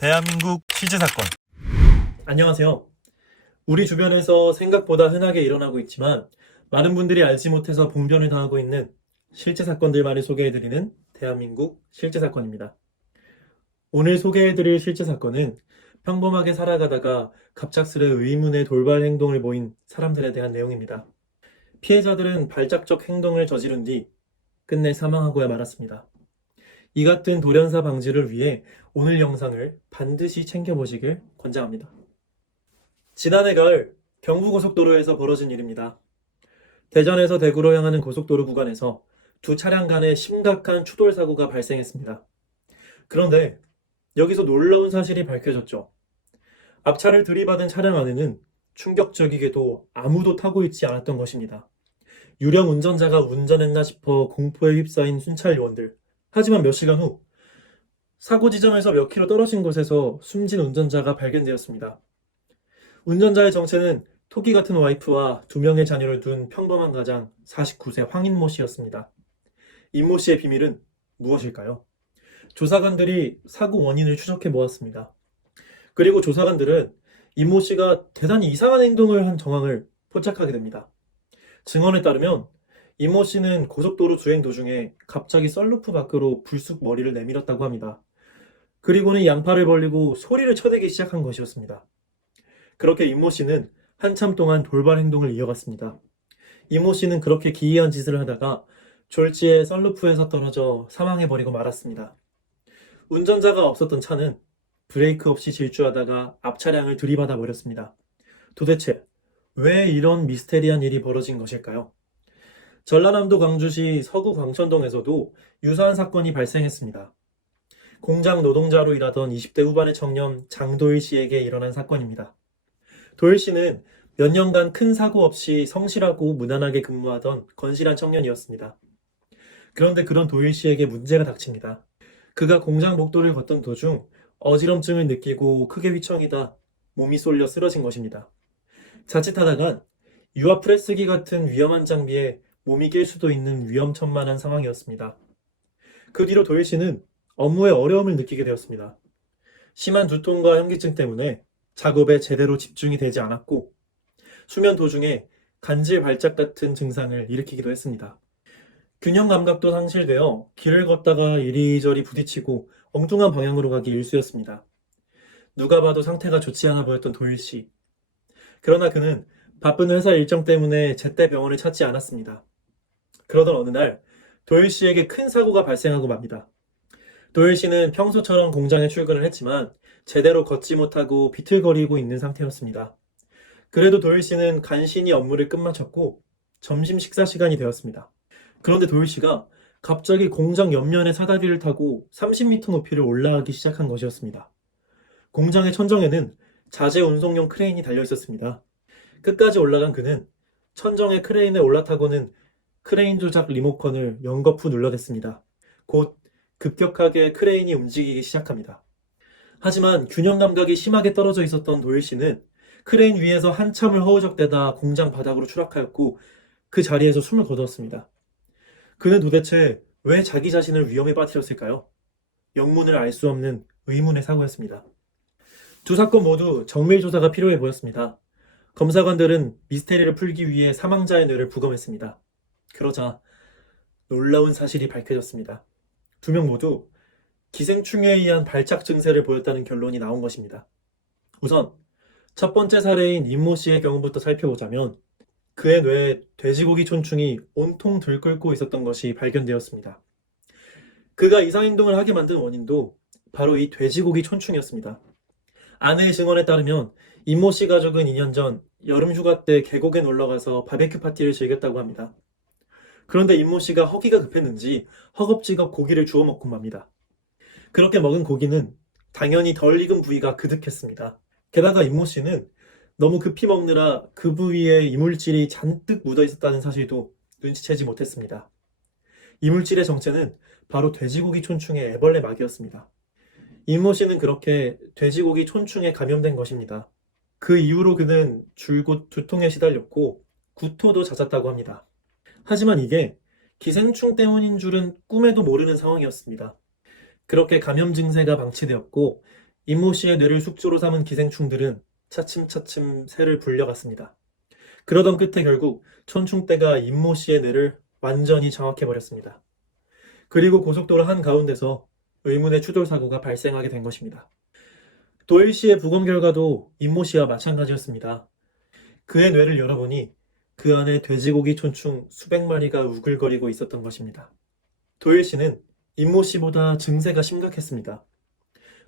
대한민국 실제 사건. 안녕하세요. 우리 주변에서 생각보다 흔하게 일어나고 있지만 많은 분들이 알지 못해서 봉변을 당하고 있는 실제 사건들만을 소개해드리는 대한민국 실제 사건입니다. 오늘 소개해드릴 실제 사건은 평범하게 살아가다가 갑작스레 의문의 돌발 행동을 보인 사람들에 대한 내용입니다. 피해자들은 발작적 행동을 저지른 뒤 끝내 사망하고야 말았습니다. 이 같은 돌연사 방지를 위해 오늘 영상을 반드시 챙겨보시길 권장합니다. 지난해 가을 경부고속도로에서 벌어진 일입니다. 대전에서 대구로 향하는 고속도로 구간에서 두 차량 간의 심각한 추돌 사고가 발생했습니다. 그런데 여기서 놀라운 사실이 밝혀졌죠. 앞차를 들이받은 차량 안에는 충격적이게도 아무도 타고 있지 않았던 것입니다. 유령 운전자가 운전했나 싶어 공포에 휩싸인 순찰 요원들. 하지만 몇 시간 후 사고 지점에서 몇 킬로 떨어진 곳에서 숨진 운전자가 발견되었습니다. 운전자의 정체는 토끼 같은 와이프와 두 명의 자녀를 둔 평범한 가장 49세 황인모 씨였습니다. 임모 씨의 비밀은 무엇일까요? 조사관들이 사고 원인을 추적해 보았습니다. 그리고 조사관들은 임모 씨가 대단히 이상한 행동을 한 정황을 포착하게 됩니다. 증언에 따르면 임모 씨는 고속도로 주행 도중에 갑자기 썰루프 밖으로 불쑥 머리를 내밀었다고 합니다. 그리고는 양팔을 벌리고 소리를 쳐대기 시작한 것이었습니다. 그렇게 임모 씨는 한참 동안 돌발 행동을 이어갔습니다. 임모 씨는 그렇게 기이한 짓을 하다가 졸지에 썰루프에서 떨어져 사망해버리고 말았습니다. 운전자가 없었던 차는 브레이크 없이 질주하다가 앞 차량을 들이받아 버렸습니다. 도대체 왜 이런 미스테리한 일이 벌어진 것일까요? 전라남도 광주시 서구 광천동에서도 유사한 사건이 발생했습니다. 공장 노동자로 일하던 20대 후반의 청년 장도일 씨에게 일어난 사건입니다. 도일 씨는 몇 년간 큰 사고 없이 성실하고 무난하게 근무하던 건실한 청년이었습니다. 그런데 그런 도일 씨에게 문제가 닥칩니다. 그가 공장 복도를 걷던 도중 어지럼증을 느끼고 크게 휘청이다 몸이 쏠려 쓰러진 것입니다. 자칫하다간 유압 프레스기 같은 위험한 장비에 몸이 낄 수도 있는 위험천만한 상황이었습니다. 그 뒤로 도일 씨는 업무에 어려움을 느끼게 되었습니다. 심한 두통과 현기증 때문에 작업에 제대로 집중이 되지 않았고 수면 도중에 간질 발작 같은 증상을 일으키기도 했습니다. 균형 감각도 상실되어 길을 걷다가 이리저리 부딪히고 엉뚱한 방향으로 가기 일쑤였습니다. 누가 봐도 상태가 좋지 않아 보였던 도일 씨. 그러나 그는 바쁜 회사 일정 때문에 제때 병원을 찾지 않았습니다. 그러던 어느 날 도일 씨에게 큰 사고가 발생하고 맙니다. 도일 씨는 평소처럼 공장에 출근을 했지만 제대로 걷지 못하고 비틀거리고 있는 상태였습니다. 그래도 도일 씨는 간신히 업무를 끝마쳤고 점심 식사 시간이 되었습니다. 그런데 도일 씨가 갑자기 공장 옆면의 사다리를 타고 30m 높이를 올라가기 시작한 것이었습니다. 공장의 천정에는 자재 운송용 크레인이 달려 있었습니다. 끝까지 올라간 그는 천정의 크레인에 올라타고는 크레인 조작 리모컨을 연거푸 눌러댔습니다. 곧 급격하게 크레인이 움직이기 시작합니다. 하지만 균형 감각이 심하게 떨어져 있었던 도일 씨는 크레인 위에서 한참을 허우적대다 공장 바닥으로 추락하였고 그 자리에서 숨을 거두었습니다. 그는 도대체 왜 자기 자신을 위험에 빠뜨렸을까요? 영문을 알 수 없는 의문의 사고였습니다. 두 사건 모두 정밀 조사가 필요해 보였습니다. 검사관들은 미스테리를 풀기 위해 사망자의 뇌를 부검했습니다. 그러자 놀라운 사실이 밝혀졌습니다. 두 명 모두 기생충에 의한 발작 증세를 보였다는 결론이 나온 것입니다. 우선 첫 번째 사례인 임모 씨의 경우부터 살펴보자면 그의 뇌에 돼지고기 촌충이 온통 들끓고 있었던 것이 발견되었습니다. 그가 이상 행동을 하게 만든 원인도 바로 이 돼지고기 촌충이었습니다. 아내의 증언에 따르면 임모 씨 가족은 2년 전 여름 휴가 때 계곡에 놀러 가서 바베큐 파티를 즐겼다고 합니다. 그런데 임모 씨가 허기가 급했는지 허겁지겁 고기를 주워 먹고 맙니다. 그렇게 먹은 고기는 당연히 덜 익은 부위가 그득했습니다. 게다가 임모 씨는 너무 급히 먹느라 그 부위에 이물질이 잔뜩 묻어 있었다는 사실도 눈치채지 못했습니다. 이물질의 정체는 바로 돼지고기 촌충의 애벌레 막이었습니다. 임모 씨는 그렇게 돼지고기 촌충에 감염된 것입니다. 그 이후로 그는 줄곧 두통에 시달렸고 구토도 잦았다고 합니다. 하지만 이게 기생충 때문인 줄은 꿈에도 모르는 상황이었습니다. 그렇게 감염 증세가 방치되었고 임모 씨의 뇌를 숙주로 삼은 기생충들은 차츰차츰 새를 불려갔습니다. 그러던 끝에 결국 천충대가 임모 씨의 뇌를 완전히 장악해버렸습니다. 그리고 고속도로 한가운데서 의문의 추돌 사고가 발생하게 된 것입니다. 도일 씨의 부검 결과도 임모 씨와 마찬가지였습니다. 그의 뇌를 열어보니 그 안에 돼지고기 촌충 수백 마리가 우글거리고 있었던 것입니다. 도일 씨는 임모 씨보다 증세가 심각했습니다.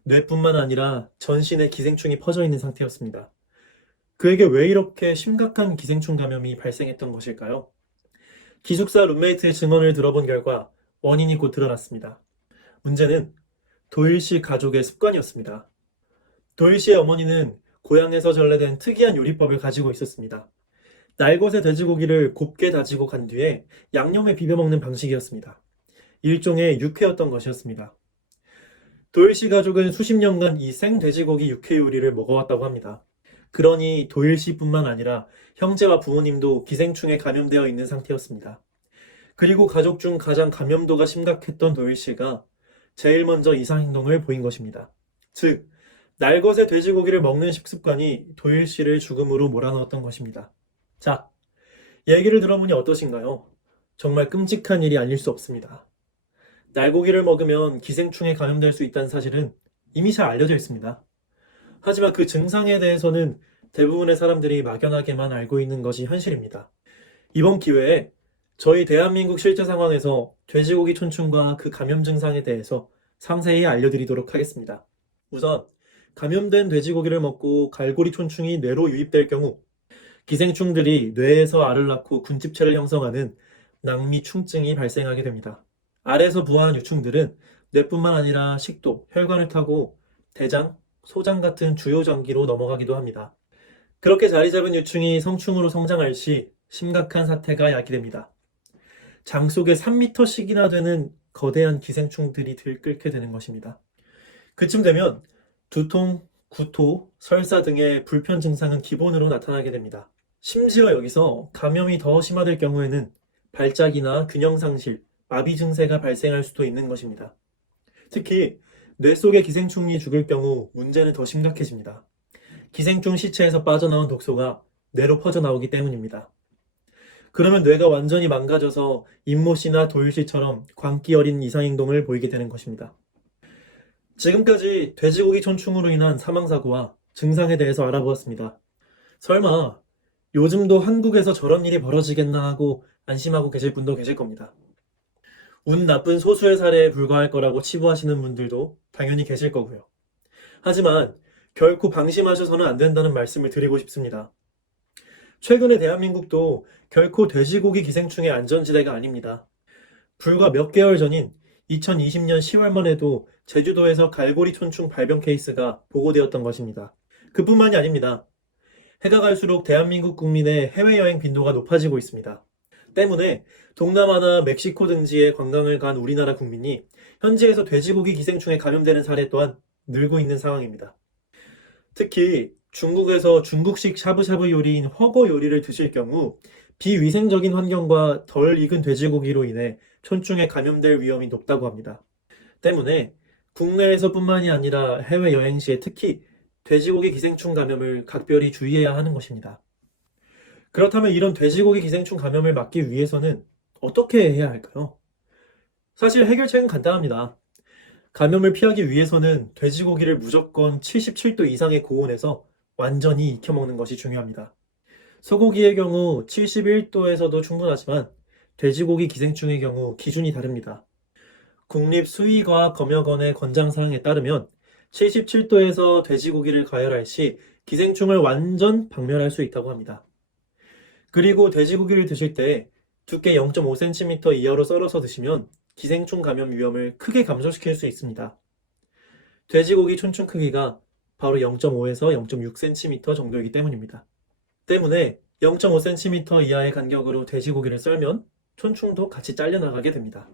뇌뿐만 아니라 전신에 기생충이 퍼져 있는 상태였습니다. 그에게 왜 이렇게 심각한 기생충 감염이 발생했던 것일까요? 기숙사 룸메이트의 증언을 들어본 결과 원인이 곧 드러났습니다. 문제는 도일 씨 가족의 습관이었습니다. 도일 씨의 어머니는 고향에서 전래된 특이한 요리법을 가지고 있었습니다. 날것의 돼지고기를 곱게 다지고 간 뒤에 양념에 비벼 먹는 방식이었습니다. 일종의 육회였던 것이었습니다. 도일 씨 가족은 수십 년간 이 생 돼지고기 육회 요리를 먹어왔다고 합니다. 그러니 도일 씨뿐만 아니라 형제와 부모님도 기생충에 감염되어 있는 상태였습니다. 그리고 가족 중 가장 감염도가 심각했던 도일 씨가 제일 먼저 이상 행동을 보인 것입니다. 즉, 날것의 돼지고기를 먹는 식습관이 도일 씨를 죽음으로 몰아넣었던 것입니다. 자, 얘기를 들어보니 어떠신가요? 정말 끔찍한 일이 아닐 수 없습니다. 날고기를 먹으면 기생충에 감염될 수 있다는 사실은 이미 잘 알려져 있습니다. 하지만 그 증상에 대해서는 대부분의 사람들이 막연하게만 알고 있는 것이 현실입니다. 이번 기회에 저희 대한민국 실제 상황에서 돼지고기 촌충과 그 감염 증상에 대해서 상세히 알려드리도록 하겠습니다. 우선 감염된 돼지고기를 먹고 갈고리 촌충이 뇌로 유입될 경우 기생충들이 뇌에서 알을 낳고 군집체를 형성하는 낭미충증이 발생하게 됩니다. 알에서 부화한 유충들은 뇌뿐만 아니라 식도, 혈관을 타고 대장, 소장 같은 주요 장기로 넘어가기도 합니다. 그렇게 자리 잡은 유충이 성충으로 성장할 시 심각한 사태가 야기됩니다. 장 속에 3m씩이나 되는 거대한 기생충들이 들끓게 되는 것입니다. 그쯤 되면 두통, 구토, 설사 등의 불편 증상은 기본으로 나타나게 됩니다. 심지어 여기서 감염이 더 심화될 경우에는 발작이나 균형 상실, 마비 증세가 발생할 수도 있는 것입니다. 특히 뇌 속의 기생충이 죽을 경우 문제는 더 심각해집니다. 기생충 시체에서 빠져나온 독소가 뇌로 퍼져나오기 때문입니다. 그러면 뇌가 완전히 망가져서 임모 씨나 도일 씨처럼 광기 어린 이상행동을 보이게 되는 것입니다. 지금까지 돼지고기 촌충으로 인한 사망사고와 증상에 대해서 알아보았습니다. 설마 요즘도 한국에서 저런 일이 벌어지겠나 하고 안심하고 계실 분도 계실 겁니다. 운 나쁜 소수의 사례에 불과할 거라고 치부하시는 분들도 당연히 계실 거고요. 하지만 결코 방심하셔서는 안 된다는 말씀을 드리고 싶습니다. 최근에 대한민국도 결코 돼지고기 기생충의 안전지대가 아닙니다. 불과 몇 개월 전인 2020년 10월만 해도 제주도에서 갈고리 촌충 발병 케이스가 보고되었던 것입니다. 그뿐만이 아닙니다. 해가 갈수록 대한민국 국민의 해외여행 빈도가 높아지고 있습니다. 때문에 동남아나 멕시코 등지에 관광을 간 우리나라 국민이 현지에서 돼지고기 기생충에 감염되는 사례 또한 늘고 있는 상황입니다. 특히 중국에서 중국식 샤브샤브 요리인 허거 요리를 드실 경우 비위생적인 환경과 덜 익은 돼지고기로 인해 촌충에 감염될 위험이 높다고 합니다. 때문에 국내에서뿐만이 아니라 해외 여행 시에 특히 돼지고기 기생충 감염을 각별히 주의해야 하는 것입니다. 그렇다면 이런 돼지고기 기생충 감염을 막기 위해서는 어떻게 해야 할까요? 사실 해결책은 간단합니다. 감염을 피하기 위해서는 돼지고기를 무조건 77도 이상의 고온에서 완전히 익혀먹는 것이 중요합니다. 소고기의 경우 71도에서도 충분하지만 돼지고기 기생충의 경우 기준이 다릅니다. 국립수의과학검역원의 권장사항에 따르면 77도에서 돼지고기를 가열할 시 기생충을 완전 박멸할 수 있다고 합니다. 그리고 돼지고기를 드실 때 두께 0.5cm 이하로 썰어서 드시면 기생충 감염 위험을 크게 감소시킬 수 있습니다. 돼지고기 촌충 크기가 바로 0.5에서 0.6cm 정도이기 때문입니다. 때문에 0.5cm 이하의 간격으로 돼지고기를 썰면 촌충도 같이 잘려나가게 됩니다.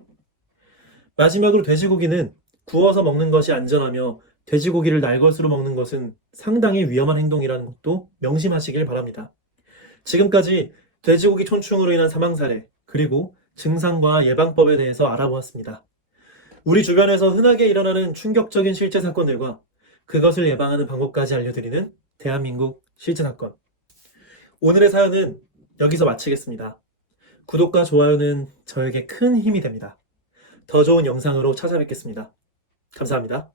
마지막으로 돼지고기는 구워서 먹는 것이 안전하며 돼지고기를 날것으로 먹는 것은 상당히 위험한 행동이라는 것도 명심하시길 바랍니다. 지금까지 돼지고기 촌충으로 인한 사망 사례, 그리고 증상과 예방법에 대해서 알아보았습니다. 우리 주변에서 흔하게 일어나는 충격적인 실제 사건들과 그것을 예방하는 방법까지 알려드리는 대한민국 실제 사건. 오늘의 사연은 여기서 마치겠습니다. 구독과 좋아요는 저에게 큰 힘이 됩니다. 더 좋은 영상으로 찾아뵙겠습니다. 감사합니다.